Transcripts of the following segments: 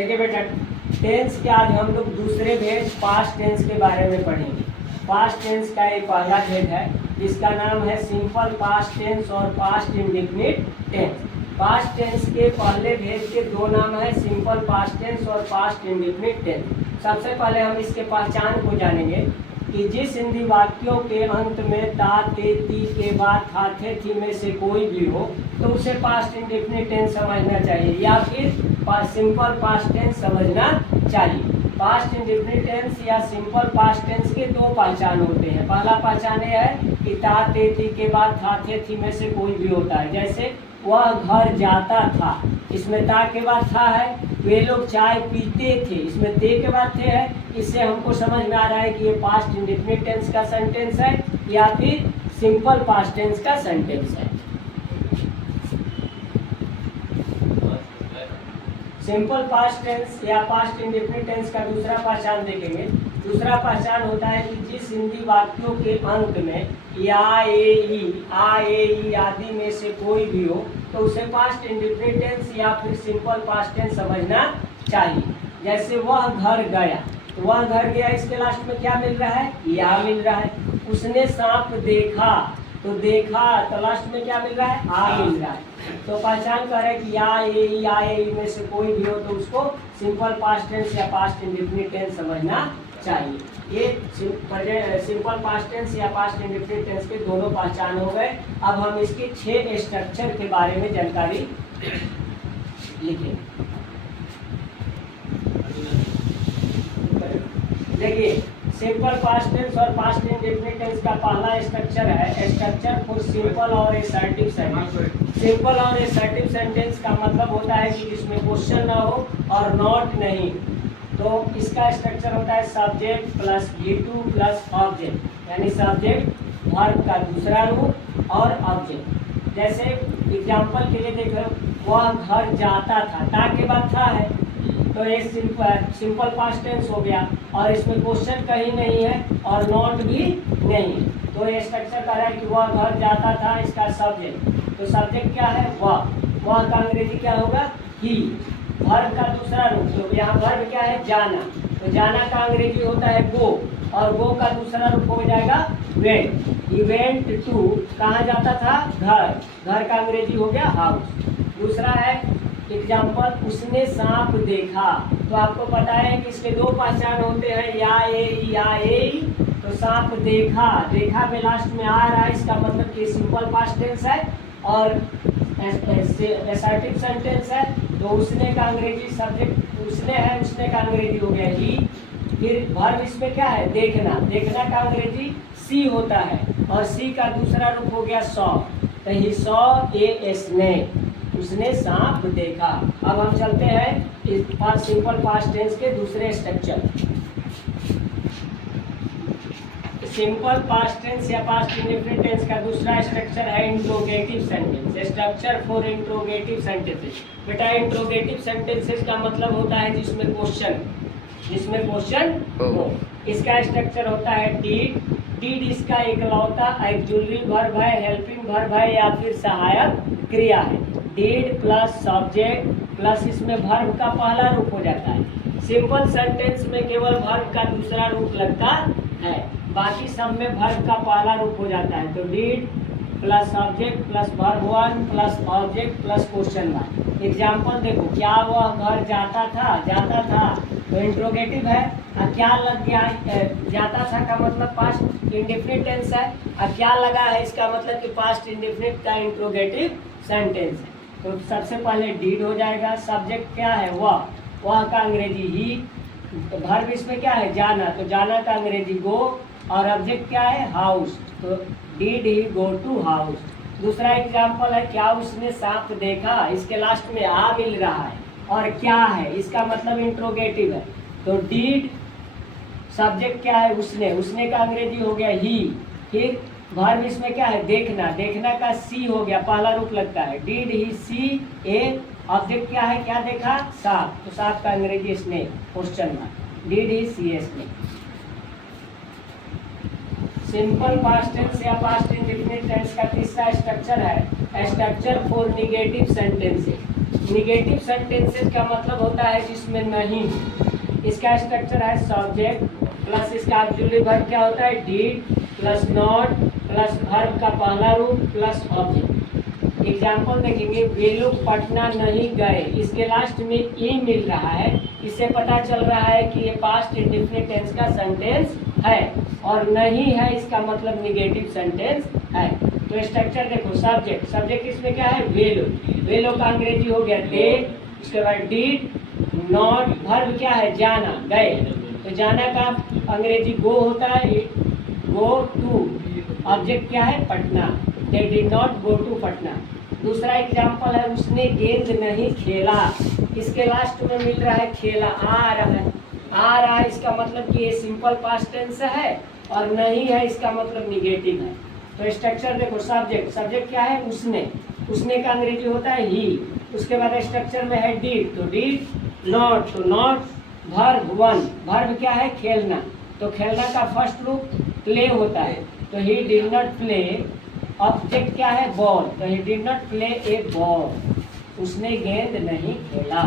देखिए बेटा, टेंस के आज हम लोग दूसरे भेद पास्ट टेंस के बारे में पढ़ेंगे। पास्ट टेंस का एक पहला भेद है जिसका नाम है सिंपल पास्ट टेंस और past indefinite tense. Past tense के पहले भेद के दो नाम है, सिंपल पास्ट टेंस और पास्ट इंडेफिनिट टेंस। सबसे पहले हम इसके पहचान को जानेंगे कि जिस हिंदी वाक्यों के अंत में ता ते ती के बाद था थे थी में से कोई भी हो तो उसे पास्ट इंडेफिनिट टेंस समझना चाहिए या फिर सिंपल पास्ट टेंस समझना चाहिए। पास्ट इंडेफिनिट टेंस या सिंपल पास्ट टेंस के दो पहचान होते हैं। पहला पहचान यह है कि ता ते ती के बाद था थे थी में से कोई भी होता है। जैसे वह घर जाता था, इसमें ता के बाद था है। वे लोग चाय पीते थे, इसमें ते के बाद थे है। इससे हमको समझ में आ रहा है कि ये पास्ट इंडेफिनिट टेंस का सेंटेंस है या फिर सिंपल पास्ट टेंस का सेंटेंस है। सिंपल पास्ट टेंस या पास्ट इंडेफिनिट टेंस का दूसरा पहचान देखेंगे। दूसरा पहचान होता है कि जिस हिंदी वाक्यों के अंत में या ए ई आ ए ई आदि में से कोई भी हो तो उसे पास्ट इंडेफिनिट टेंस या फिर सिंपल पास्ट टेंस समझना चाहिए। जैसे वह घर गया, तो वह घर गया, इसके लास्ट में क्या मिल रहा है? या मिल रहा है। उसने सांप देखा, तो देखा तो लास्ट में क्या मिल रहा है? आ मिल रहा है। तो पहचान कर रहे कि या ए ई में से कोई भी हो तो उसको सिंपल पास्ट टेंस या पास्ट इंडेफिनिट टेंस समझना चाहिए। ये सिंपल पास्ट टेंस या पास्ट इंडेफिनिट टेंस के दोनों पहचान हो गए। अब हम इसके 6 स्ट्रक्चर के बारे में जानकारी लिखें। देखिए, सिंपल पास्ट टेंस और पास्ट इंडेफिनिट टेंस का पहला स्ट्रक्चर है स्ट्रक्चर फॉर सिंपल और असर्टिव सेंटेंस। सिंपल और असर्टिव सेंटेंस का मतलब होता है कि जिसमें क्वेश्चन ना हो और नॉट नहीं। तो इसका स्ट्रक्चर होता है subject plus V2 plus object, यानी सब्जेक्ट वर्ब का दूसरा रूप और ऑब्जेक्ट। जैसे एग्जांपल के लिए देखो, वह घर जाता था, ता के बाद था है तो ये सिंपल पास्ट टेंस हो गया और इसमें क्वेश्चन कहीं नहीं है और नॉट भी नहीं। तो ये स्ट्रक्चर कर रहा है कि वह घर जाता था, इसका सब्जेक्ट, तो सब्जेक्ट क्या है? वह का अंग्रेजी क्या होगा? ही। वर्ब का दूसरा रूप, तो यहाँ वर्ब क्या है? जाना, तो जाना का अंग्रेजी होता है गो और गो का दूसरा रूप हो जाएगा वेंट। ही वेंट टू, कहाँ जाता था? घर। घर का अंग्रेजी हो गया हाउस। दूसरा है एग्जाम्पल, उसने सांप देखा। तो आपको पता है कि इसके दो पहचान होते हैं, या ए। तो सांप देखा, देखा में लास्ट में आ रहा है, इसका मतलब कि सिंपल पास्ट टेंस है और असर्टिव सेंटेंस है। तो उसने का अंग्रेजी सब्जेक्ट उसने है, उसने का अंग्रेजी हो गया ही। फिर वर्ब इसमें क्या है? देखना, देखना का अंग्रेजी सी होता है और सी का दूसरा रूप हो गया सॉ। तो ही सॉ ए स्नेक, उसने सांप देखा। अब हम चलते हैं सिंपल पास्ट टेंस के दूसरे स्ट्रक्चर। सिंपल पास्ट टेंस या पास्ट इंडेफिनिट टेंस का दूसरा स्ट्रक्चर है interrogative sentence. Structure for interrogative sentences. बेटा, इंट्रोगेटिव सेंटेंसेस का मतलब होता है जिसमें क्वेश्चन हो। इसका स्ट्रक्चर होता है डीड। डीड इसका इकलौता ऑक्सिलरी वर्ब है, हेल्पिंग वर्ब है या फिर सहायक क्रिया है। डीड प्लस सब्जेक्ट प्लस इसमें वर्ब का पहला रूप हो जाता है। सिंपल सेंटेंस में केवल वर्ब का दूसरा रूप लगता है, बाकी सब में वर्ब का पहला रूप हो जाता है। तो did plus subject plus verb 1 plus object plus question mark. Example देखो, क्या वह घर जाता था? जाता था तो इंट्रोगेटिव है। क्या लग गया? जाता था का मतलब पास्ट इंडेफिनिट टेंस है और क्या लगा है इसका मतलब कि पास्ट इंडेफिनिट का इंट्रोगेटिव सेंटेंस है। तो सबसे पहले डीड हो जाएगा। सब्जेक्ट क्या है? वह का अंग्रेजी ही। वर्ब इसमें क्या है? जाना, तो जाना का अंग्रेजी गो और ऑब्जेक्ट क्या है? हाउस। तो did he go to house. दूसरा एग्जाम्पल है, क्या उसने सांप देखा? इसके लास्ट में आ मिल रहा है और क्या है, इसका मतलब इंट्रोगेटिव है। तो डीड सब्जेक्ट क्या है? उसने का अंग्रेजी हो गया ही। फिर वर्ब इसमें क्या है? देखना, देखना का सी हो गया, पहला रूप लगता है। Deed he see A. Object क्या है? क्या देखा? सांप, तो सांप का अंग्रेजी snake, question mark. Did he see a snake. Simple past tense या पास्ट इंडेफिनिट टेंस का तीसरा स्ट्रक्चर है structure for negative sentences. Negative sentences का मतलब होता है जिसमें नहीं। इसका स्ट्रक्चर है सब्जेक्ट प्लस इसका ऑक्सिलरी वर्ब क्या होता है did plus not plus verb का पहला रूप प्लस ऑब्जेक्ट। एग्जाम्पल देखेंगे, वे लोग पटना नहीं गए, इसके लास्ट में ई मिल रहा है, इससे पता चल रहा है कि ये पास्ट इंडेफिनिट टेंस का सेंटेंस है, और नहीं है इसका मतलब निगेटिव सेंटेंस है। तो स्ट्रक्चर देखो, सब्जेक्ट, सब्जेक्ट इसमें क्या है वे लोग का अंग्रेजी हो गया दे, उसके बाद डिड, नॉट, वर्ब क्या है जाना गए, तो जाना का अंग्रेजी गो होता है, गो टू, ऑब्जेक्ट क्या है Patna, they did not go to Patna. दूसरा एग्जाम्पल है उसने गेंद नहीं खेला, इसके लास्ट में मिल रहा है खेला, आ रहा है इसका मतलब कि ये सिंपल पास्ट टेंस है, और नहीं है इसका मतलब निगेटिव है। तो स्ट्रक्चर देखो, सब्जेक्ट, सब्जेक्ट क्या है उसने का अंग्रेजी होता है ही, उसके बाद स्ट्रक्चर में है डिड, तो डिड, नॉट, तो नॉट, वर्ब वन, वर्ब क्या है खेलना, तो खेलना का फर्स्ट रूप प्ले होता है, तो he did not play, object क्या है बॉल, तो he did not play A ball, उसने गेंद नहीं खेला।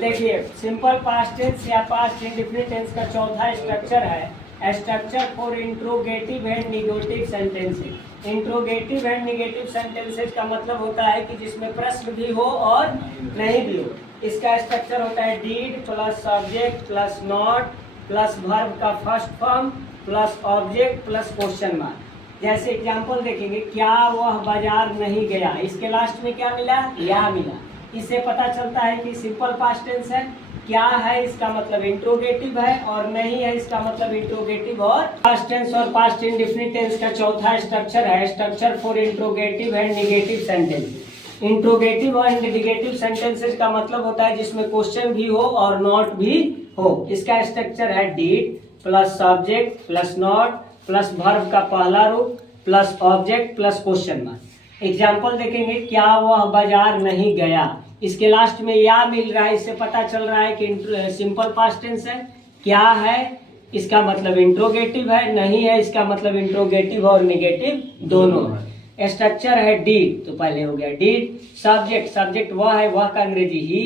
देखिए सिंपल पास्ट टेंस या पास्ट इंडेफिनिट टेंस का चौथा स्ट्रक्चर है structure for interrogative and negative sentences. Interrogative and negative sentences का मतलब होता है कि जिसमें प्रश्न भी हो और नहीं भी हो। इसका स्ट्रक्चर होता है did plus subject plus not plus verb का first form plus object plus question mark. जैसे एग्जांपल देखेंगे, क्या वह बाजार नहीं गया, इसके लास्ट में क्या मिला या मिला, इससे पता चलता है कि सिंपल पास्ट टेंस है, क्या है इसका मतलब इंट्रोगेटिव है, और नहीं है इसका मतलब इंट्रोगेटिव और पास्ट टेंस और पास्ट इंडेफिनिट टेंस का चौथा स्ट्रक्चर है structure for interrogative and negative sentence. Interrogative और निगेटिव सेंटेंसेस का मतलब होता है जिसमें क्वेश्चन भी हो और नॉट भी हो। इसका स्ट्रक्चर है did plus subject plus not plus verb का पहला रूप plus object plus question mark. Example देखेंगे, क्या वह बाजार नहीं गया, इसके लास्ट में या मिल रहा है, इससे पता चल रहा है कि सिंपल पास्ट टेंस है, क्या है इसका मतलब इंट्रोगेटिव है, नहीं है इसका मतलब इंट्रोगेटिव और निगेटिव दोनों है। स्ट्रक्चर है डीड, तो पहले हो गया डीड, सब्जेक्ट, सब्जेक्ट वह है, वह का अंग्रेजी ही,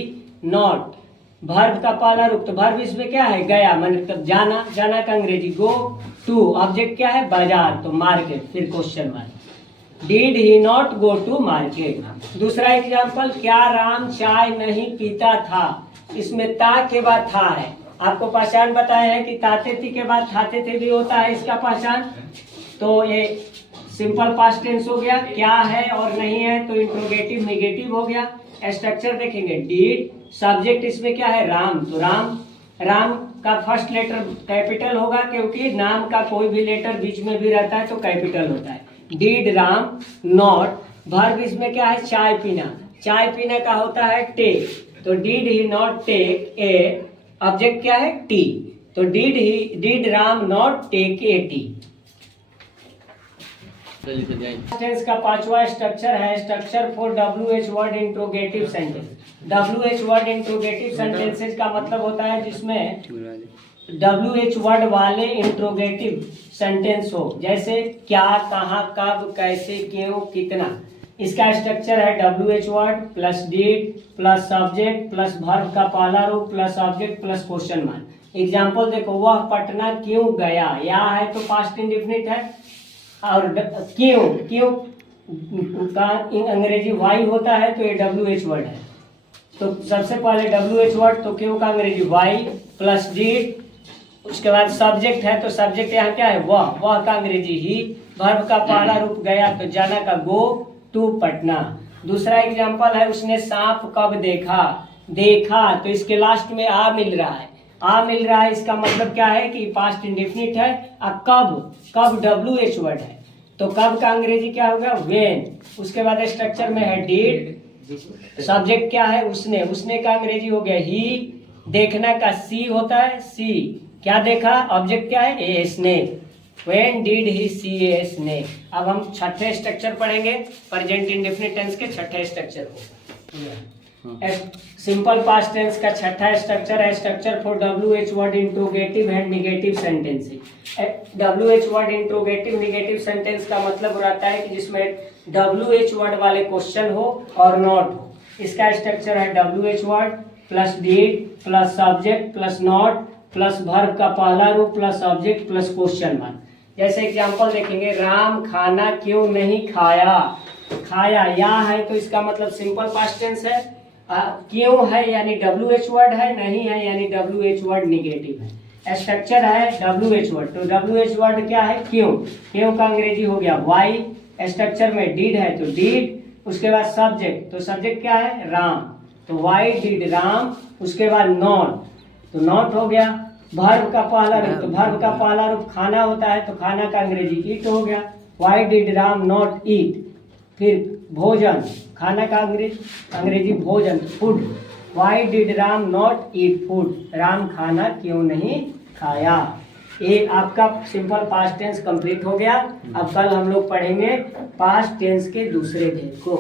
नॉट, वर्ब का पहला रूप, तो वर्ब इसमें क्या है गया मतलब जाना, जाना का अंग्रेजी गो टू, ऑब्जेक्ट क्या है बाजार, तो मार्केट, फिर question mark. Did he not go to market. दूसरा एग्जाम्पल, क्या राम चाय नहीं पीता था, इसमें ता के बाद था है, आपको पहचान बताया है कि ताते थी के बाद थाते थे भी होता है इसका पहचान, तो ये सिंपल पास्ट टेंस हो गया, क्या है और नहीं है तो इंट्रोगेटिव निगेटिव हो गया। स्ट्रक्चर देखेंगे, डीड, सब्जेक्ट इसमें क्या है राम, तो राम, राम का फर्स्ट लेटर कैपिटल होगा क्योंकि नाम का कोई भी लेटर बीच में भी रहता है तो कैपिटल होता है। डीड राम, नॉट, वर्ब इसमें क्या है चाय पीना, चाय पीना का होता है टेक, तो did he not take a, object क्या है टी, तो did Ram not take a tea. Tense का पांचवा स्ट्रक्चर है structure for WH word interrogative sentence. WH word interrogative sentences का मतलब होता है जिसमें WH वर्ड वाले इंट्रोगेटिव सेंटेंस हो, जैसे क्या, कहाँ, कब, कैसे, क्यों, कितना। इसका स्ट्रक्चर है WH word plus did plus subject plus verb का पहला रूप plus object plus question mark. Example देखो, वह पटना क्यों गया, या है तो पास्ट इंडेफिनिट है, और क्यों का अंग्रेजी वाई होता है तो ये WH वर्ड है, तो सबसे पहले WH वर्ड, तो क्यों का अंग्रेजी वाई प्लस डीड, उसके बाद सब्जेक्ट है तो सब्जेक्ट यहाँ क्या है वह का अंग्रेजी ही, वर्ब का पहला रूप गया तो जाना का गो टू पटना। दूसरा एग्जांपल है, उसने सांप कब देखा, तो इसके लास्ट में आ मिल रहा है, इसका मतलब क्या है कि पास्ट इंडेफिनिट है। अब कब WH वर्ड है तो कब का अंग्रेजी क्या होगा व्हेन। उसके बाद स्ट्रक्चर में है डीड, सब्जेक्ट क्या है उसने का अंग्रेजी हो गया ही, देखना का सी होता है, सी क्या देखा, ऑब्जेक्ट क्या है a snake, when did he see a snake. अब हम छठे स्ट्रक्चर पढ़ेंगे, प्रेजेंट इंडेफिनिट टेंस के छठे स्ट्रक्चर को। सिंपल पास्ट टेंस का छठा स्ट्रक्चर है structure for WH word interrogative and negative sentence. WH word interrogative negative sentence का मतलब रहता है कि जिसमें WH वर्ड वाले क्वेश्चन हो और नॉट हो। इसका स्ट्रक्चर है WH word plus did plus subject plus not plus verb का पहला रूप plus object plus question mark. जैसे एग्जांपल देखेंगे, राम खाना क्यों नहीं खाया। खाया या है तो इसका मतलब सिंपल पास्ट टेंस है। क्यों है यानी WH वर्ड है, नहीं है यानी WH वर्ड निगेटिव है। स्ट्रक्चर है WH वर्ड, तो WH वर्ड क्या है, क्यों। क्यों का अंग्रेजी हो गया वाई। स्ट्रक्चर में डिड है तो डिड, उसके बाद सब्जेक्ट, तो सब्जेक्ट क्या है राम, तो वाई डिड राम। उसके बाद नॉट, तो नॉट हो गया। वर्ब का पहला रूप, तो वर्ब का पहला रूप खाना होता है तो खाना का अंग्रेजी ईट हो गया, why did Ram not eat. फिर भोजन, खाना का अंग्रेजी भोजन food, why did Ram not eat food, Ram खाना क्यों नहीं खाया। ये आपका सिंपल पास्ट टेंस कंप्लीट हो गया। अब कल हम लोग पढ़ेंगे पास्ट टेंस के दूसरे भेद को।